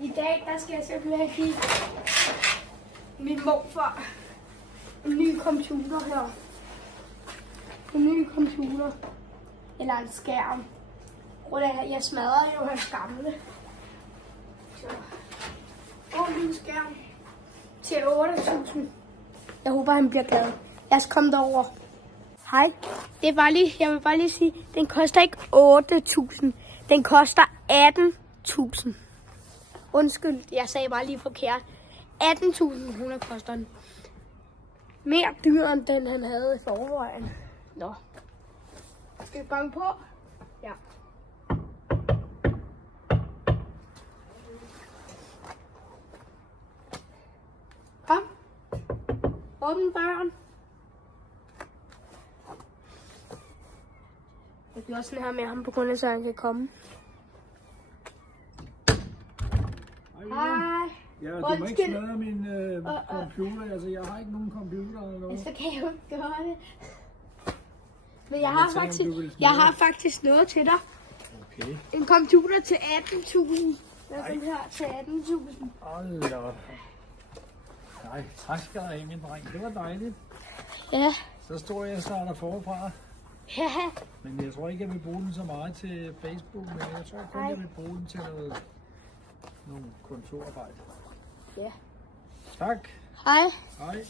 I dag, der skal jeg simpelthen give min morfar en ny computer her. En ny computer. Eller en skærm. Jeg smadrede jo hans gamle. Så. Og min skærm. Til 8.000. Jeg håber, han bliver glad. Lad os komme derover. Hej. Jeg vil bare lige sige, den koster ikke 8.000. Den koster 18.000. Undskyld, jeg sagde bare lige forkert. 18.000 kroner koster den. Mere dyr end den, han havde i forvejen. Nå. Skal vi banke på? Ja. Kom. Åbn døren. Jeg gjorde sådan her med ham på grund af, så han kan komme. Hej. Ja, du må ikke smadre min computer. Altså, jeg har ikke nogen computer eller noget. Så kan jeg jo ikke gøre det. Men jeg har faktisk noget til dig. Okay. En computer til 18.000. Hvad er den her til 18.000? Hold da. Nej, tak skal du have, min dreng. Det var dejligt. Ja. Så står jeg starter forfra. Ja. Men jeg tror ikke, jeg vil bruge den så meget til Facebook. Men jeg tror kun, jeg vil bruge den til nogle kontorarbejde. Ja. Tak. Hej. Hej.